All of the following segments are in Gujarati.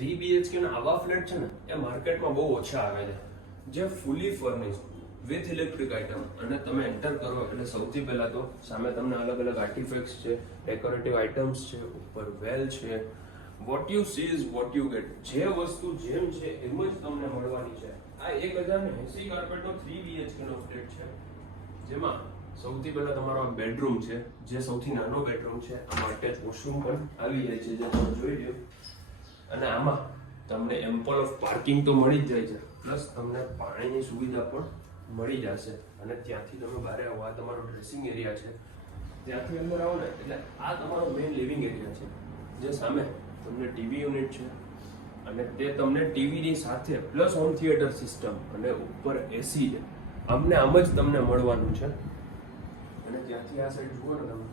3 BHK ના આવા ફ્લેટ છે ને એ માર્કેટમાં બહુ ઓછા આવે છે, જે ફૂલી ફર્નિશ્ડ વિથ ઇલેક્ટ્રિક આઇટમ. અને તમે એન્ટર કરો એટલે સૌથી પહેલા તો સામે તમને અલગ અલગ આર્ટિફેક્ટ્સ છે, ડેકોરેટિવ આઇટમ્સ છે, ઉપર વેલ છે. What you she is what you get. જે વસ્તુ જેમ છે એમ જ તમને મળવાની છે. આ 1080 કાર્પેટનો 3 BHK નો ફ્લેટ છે, જેમાં સૌથી પહેલા તમારો આ બેડરૂમ છે, જે સૌથી નાનો બેડરૂમ છે. આમાં અટેચ વોશરૂમ પણ આવી જાય છે, જે તમે જોઈ લો. અને આમાં તમને એમ્પલ ઓફ પાર્કિંગ તો મળી જ જાય છે, પ્લસ તમને પાણીની સુવિધા પણ મળી જશે. અને ત્યાંથી તમે બહાર આવો, આ તમારો ડ્રેસિંગ એરિયા છે. ત્યાંથી અંદર આવો ને એટલે આ તમારો મેઇન લિવિંગ એરિયા છે, જે સામે તમને ટીવી યુનિટ છે. અને તે તમને ટીવીની સાથે પ્લસ હોમ થિયેટર સિસ્ટમ અને ઉપર એસી છે. આમને આમ જ તમને મળવાનું છે. અને ત્યાંથી આ સાઈડ જુઓ ને તમે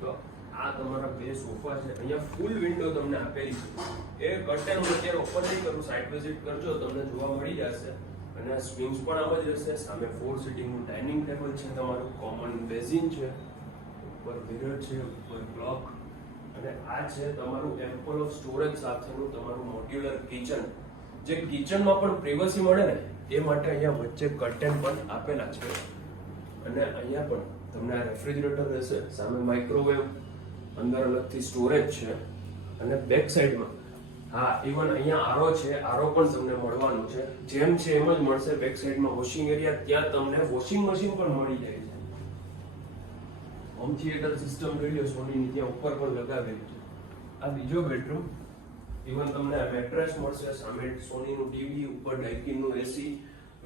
તો આ તમારા બે સોફા છે. અહીંયા ફૂલ વિન્ડો તમને આપેલી છે. એ કર્ટેન હું અત્યારે ઓપન નહીં કરું, સાઇટ વિઝિટ કરજો, તમને જોવા મળી જશે. અને આ સ્વિંગ્સ પણ આમ જ રહેશે. સામે 4 સીટિંગનું ડાઇનિંગ ટેબલ છે, તમારું કોમન બેઝિન છે, ઉપર મિરર છે, ઉપર ક્લોક. અને આ છે તમારું એમ્પલ ઓફ સ્ટોરેજ સાથેનું તમારું મોડ્યુલર કિચન. જે કિચનમાં પણ પ્રિવસી મળે ને એ માટે અહીંયા વચ્ચે કર્ટેન પણ આપેલા છે. અને અહીંયા પણ તમને આ રેફ્રિજરેટર રહેશે, સામે માઇક્રોવેવ, અંદર અલગથી સ્ટોરેજ છે. અને બેક સાઈડમાં હા ઇવન અહીંયા આરો છે, આરો પણ તમને મળવાનું છે. જેમ છે એમ જ મળશે. બેક સાઈડમાં વોશિંગ એરિયા, ત્યાં તમને વોશિંગ મશીન પણ મળી જાય છે. હોમ થિયેટર સિસ્ટમ જોઈ લો સોનીની, ત્યાં ઉપર પણ લગાવેલી છે. આ બીજો બેડરૂમ, ઇવન તમને મેટ્રેસ મળશે, સામે સોનીનું ટીવી, ઉપર ડાઇકિનનું એસી.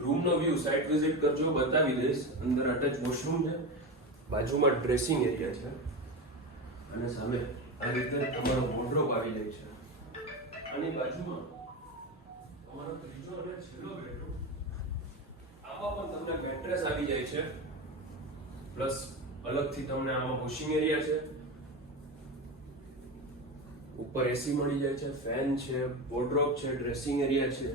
રૂમનો વ્યૂ સાઇટ વિઝિટ કરજો, બતાવી દઈશ. અંદર અટેચ વોશરૂમ છે, બાજુમાં ડ્રેસિંગ એરિયા છે. અને સામે આ રીતે તમારો વોર્ડરોબ આવી જાય છે. આની બાજુમાં તમારો ત્રીજો અને છેલ્લો બેડરૂમ. આમાં પણ તમને મેટ્રેસ આવી જાય છે, પ્લસ અલગથી તમને આમાં વોશિંગ એરિયા છે, ઉપર એસી મળી જાય છે, ફેન છે, વોર્ડરોબ છે, ડ્રેસિંગ એરિયા છે.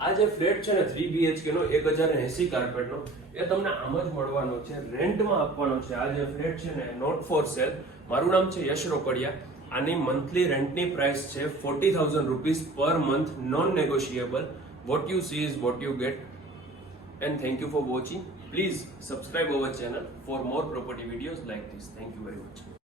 આ જે ફ્લેટ છે ને 3 BHK નો 1080 કાર્પેટનો, એ તમને આમ જ મળવાનો છે, રેન્ટમાં આપવાનો છે. આ જે ફ્લેટ છે ને નોટ ફોર સેલ. મારું નામ છે યશ રોકડિયા. આની મંથલી રેન્ટની પ્રાઇસ છે 40,000 rupees per month, non negotiable. What you she is what you get. And thank you for watching. Please subscribe our channel for more property videos like this. Thank you very much.